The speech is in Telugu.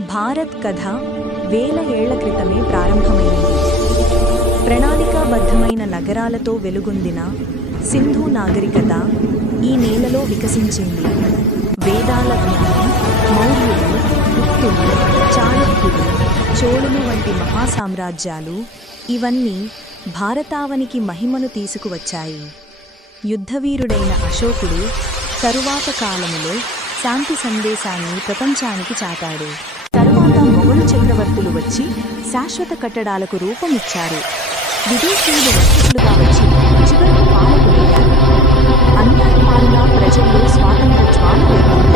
భారత్ కథ వేల ఏళ్ల క్రితమే ప్రారంభమైంది. ప్రణాళికాబద్ధమైన నగరాలతో వెలుగొందిన సింధు నాగరికత ఈ నేలలో వికసించింది. వేదాల జ్ఞానం, మౌర్యులు, గుప్తులు, చాళుక్యులు, చోళులు వంటి మహాసామ్రాజ్యాలు ఇవన్నీ భారతావనికి మహిమను తీసుకువచ్చాయి. యుద్ధవీరుడైన అశోకుడు తరువాత కాలములో శాంతి సందేశాన్ని ప్రపంచానికి చాటాడు. తరువాత మొఘలు చక్రవర్తులు వచ్చి శాశ్వత కట్టడాలకు రూపమిచ్చారు. విదేశీయులు వర్తకులుగా వచ్చి చివరకు పాలకులయ్యారు. అన్యాయ పాలన ప్రజల్లో స్వాతంత్ర జ్వాల రేపింది.